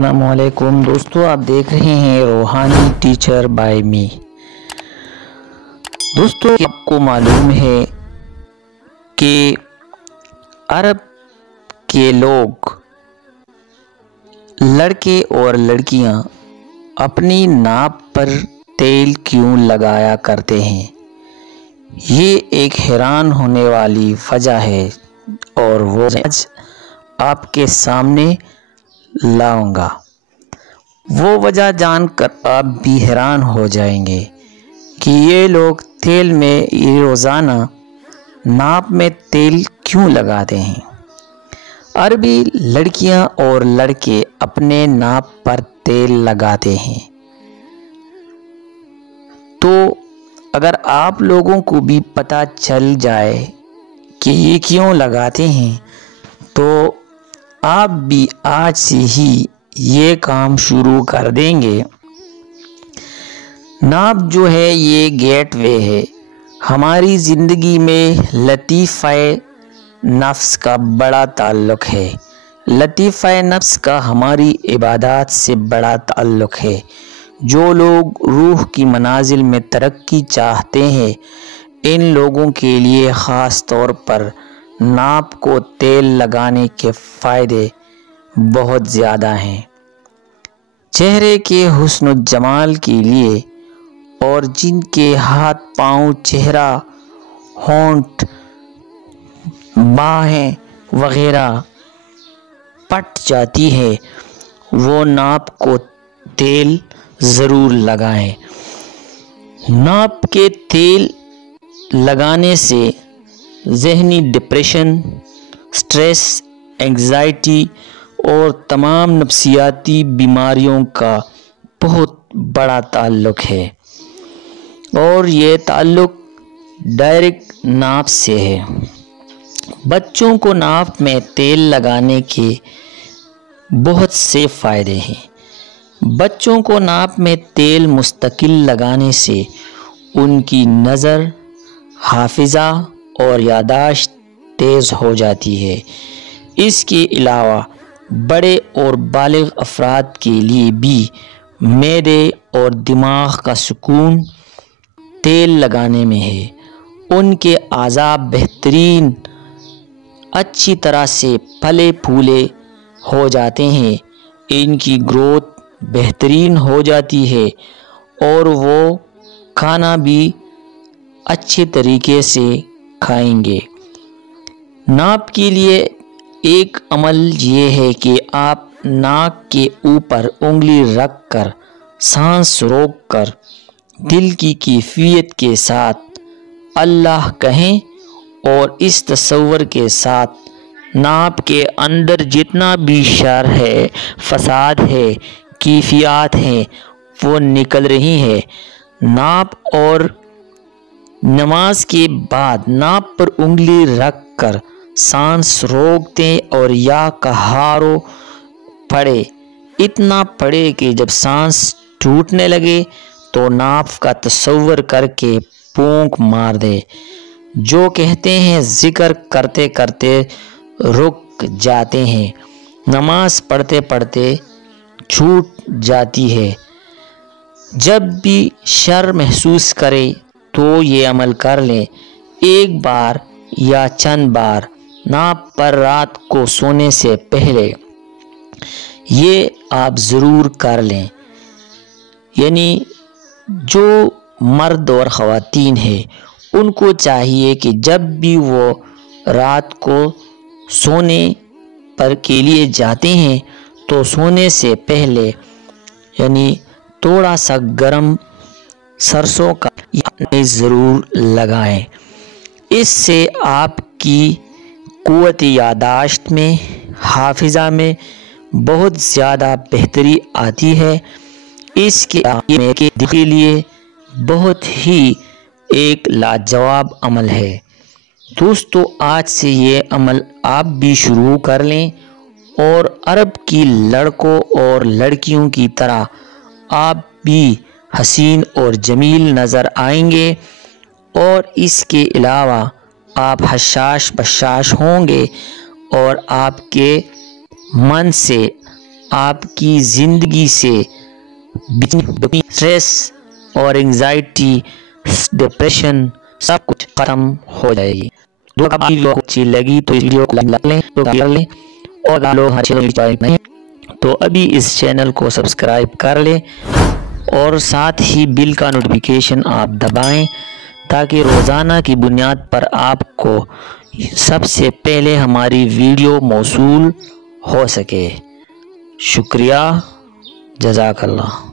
السلام علیکم دوستو، آپ دیکھ رہے ہیں روحانی ٹیچر بائی می۔ دوستو، آپ کو معلوم ہے کہ عرب کے لوگ لڑکے اور لڑکیاں اپنی ناپ پر تیل کیوں لگایا کرتے ہیں؟ یہ ایک حیران ہونے والی وجہ ہے اور وہ آج آپ کے سامنے لاؤں گا۔ وہ وجہ جان کر آپ بھی حیران ہو جائیں گے کہ یہ لوگ تیل میں روزانہ ناپ میں تیل کیوں لگاتے ہیں۔ عربی لڑکیاں اور لڑکے اپنے ناپ پر تیل لگاتے ہیں، تو اگر آپ لوگوں کو بھی پتہ چل جائے کہ یہ کیوں لگاتے ہیں تو آپ بھی آج سے ہی یہ کام شروع کر دیں گے۔ ناپ جو ہے یہ گیٹ وے ہے۔ ہماری زندگی میں لطیفہ نفس کا بڑا تعلق ہے۔ لطیفہ نفس کا ہماری عبادات سے بڑا تعلق ہے۔ جو لوگ روح کی منازل میں ترقی چاہتے ہیں، ان لوگوں کے لیے خاص طور پر ناپ کو تیل لگانے کے فائدے بہت زیادہ ہیں۔ چہرے کے حسن و جمال کے لیے، اور جن کے ہاتھ پاؤں، چہرہ، ہونٹ، باہیں وغیرہ پٹ جاتی ہے، وہ ناپ کو تیل ضرور لگائیں۔ ناپ کے تیل لگانے سے ذہنی ڈپریشن، سٹریس، اینگزائٹی اور تمام نفسیاتی بیماریوں کا بہت بڑا تعلق ہے، اور یہ تعلق ڈائریکٹ ناپ سے ہے۔ بچوں کو ناپ میں تیل لگانے کے بہت سے فائدے ہیں۔ بچوں کو ناپ میں تیل مستقل لگانے سے ان کی نظر، حافظہ اور یادداشت تیز ہو جاتی ہے۔ اس کے علاوہ بڑے اور بالغ افراد کے لیے بھی معدے اور دماغ کا سکون تیل لگانے میں ہے۔ ان کے اعضاء بہترین اچھی طرح سے پھلے پھولے ہو جاتے ہیں، ان کی گروتھ بہترین ہو جاتی ہے، اور وہ کھانا بھی اچھے طریقے سے کھائیں گے۔ ناپ کے لیے ایک عمل یہ ہے کہ آپ ناک کے اوپر انگلی رکھ کر سانس روک کر دل کی کیفیت کے ساتھ اللہ کہیں، اور اس تصور کے ساتھ ناپ کے اندر جتنا بھی شر ہے، فساد ہے، کیفیات ہیں، وہ نکل رہی ہے۔ ناپ اور نماز کے بعد ناپ پر انگلی رکھ کر سانس روک دیں اور یا کہارو پڑھے، اتنا پڑھے کہ جب سانس ٹوٹنے لگے تو ناپ کا تصور کر کے پھونک مار دے۔ جو کہتے ہیں ذکر کرتے کرتے رک جاتے ہیں، نماز پڑھتے پڑھتے چھوٹ جاتی ہے۔ جب بھی شر محسوس کرے تو یہ عمل کر لیں۔ ایک بار یا چند بار ناپ پر رات کو سونے سے پہلے یہ آپ ضرور کر لیں۔ یعنی جو مرد اور خواتین ہیں، ان کو چاہیے کہ جب بھی وہ رات کو سونے پر کے لیے جاتے ہیں تو سونے سے پہلے یعنی تھوڑا سا گرم سرسوں کا ضرور لگائیں۔ اس سے آپ کی قوت یادداشت میں، حافظہ میں بہت زیادہ بہتری آتی ہے۔ اس کے دل کے لیے بہت ہی ایک لاجواب عمل ہے۔ دوستو، آج سے یہ عمل آپ بھی شروع کر لیں، اور عرب کی لڑکوں اور لڑکیوں کی طرح آپ بھی حسین اور جمیل نظر آئیں گے، اور اس کے علاوہ آپ حشاش بشاش ہوں گے، اور آپ کے من سے آپ کی زندگی سے اسٹریس اور انگزائٹی، ڈپریشن سب کچھ ختم ہو جائے گی۔ اگر آپ کو اچھی لگی تو اس ویڈیو کو لائک کر لیں، اور اگر لوگ نہیں تو ابھی اس چینل کو سبسکرائب کر لیں اور ساتھ ہی بل کا نوٹیفیکیشن آپ دبائیں تاکہ روزانہ کی بنیاد پر آپ کو سب سے پہلے ہماری ویڈیو موصول ہو سکے۔ شکریہ، جزاک اللہ۔